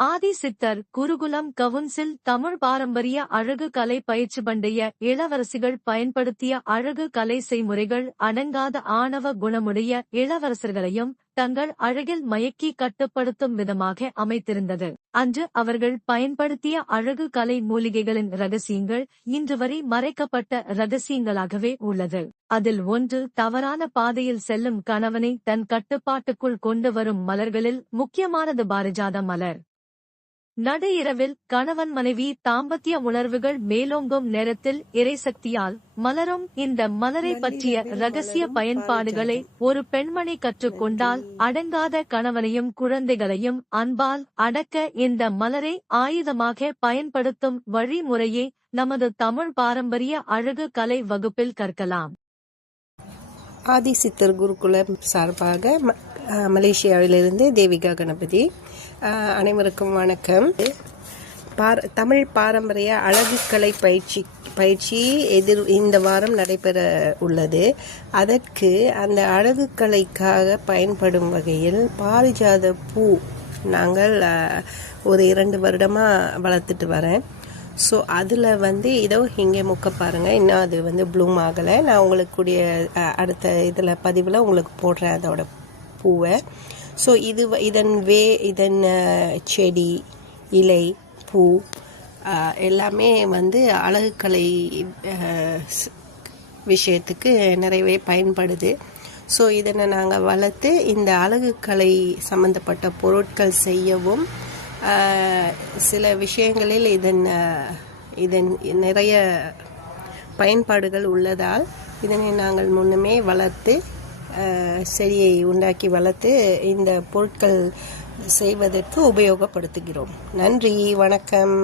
ஆதி சித்தர் குருகுலம் கவுன்சில் தமிழ் பாரம்பரிய அழகு கலை பயிற்சி பண்டைய இளவரசிகள் பயன்படுத்திய அழகு கலை செய்முறைகள் அடங்காத ஆணவ குணமுடைய இளவரசர்களையும் தங்கள் அழகில் மயக்கி கட்டுப்படுத்தும் விதமாக அமைத்திருந்தது. அன்று அவர்கள் பயன்படுத்திய அழகு கலை மூலிகைகளின் ரகசியங்கள் இன்று வரை மறைக்கப்பட்ட ரகசியங்களாகவே உள்ளது. அதில் ஒன்று தவறான பாதையில் செல்லும் கணவனை தன் கட்டுப்பாட்டுக்குள் கொண்டு வரும் மலர்களில் முக்கியமானது பாரிஜாத மலர். நடு இரவில் கணவன் மனைவி தாம்பத்திய உணர்வுகள் மேலோங்கும் நேரத்தில் இறைசக்தியால் மலரும் இந்த மலரை பற்றிய ரகசிய பயன்பாடுகளை ஒரு பெண்மணி கற்றுக்கொண்டால் அடங்காத கணவனையும் குழந்தைகளையும் அன்பால் அடக்க இந்த மலரை ஆயுதமாக பயன்படுத்தும் வழிமுறையை நமது தமிழ் பாரம்பரிய அழகு கலை வகுப்பில் கற்கலாம். ஆதி சித்தர் குருகுலம் சார்பாக மலேசியாவிலிருந்து தேவிகா கணபதி. அனைவருக்கும் வணக்கம். தமிழ் பாரம்பரிய அழகுக்கலை பயிற்சி இந்த வாரம் நடைபெற உள்ளது. அதற்கு அந்த அழகுக்கலைக்காக பயன்படும் வகையில் பாரிஜாத பூ நாங்கள் ஒரு 2 வருடமாக வளர்த்துட்டு வரேன். ஸோ அதில் இதோ இங்கே முக்க பாருங்கள், இன்னும் அது ப்ளூம் ஆகலை. நான் உங்களுக்கு அடுத்த இதில் பதிவில் உங்களுக்கு போடுறேன் அதோட பூவை. ஸோ இதன் செடி, இலை, பூ எல்லாமே அழகுக்கலை விஷயத்துக்கு நிறையவே பயன்படுது. ஸோ இதனை நாங்கள் வளர்த்து இந்த அழகுக்கலை சம்பந்தப்பட்ட பொருட்கள் செய்யவும் சில விஷயங்களில் இதன் நிறைய பயன்பாடுகள் உள்ளதால் இதனை நாங்கள் முன்னமே வளர்த்து செடியை உண்டாக்கி வளர்த்து இந்த பொருட்கள் செய்வதற்கு உபயோகப்படுத்துகிறோம். நன்றி, வணக்கம்.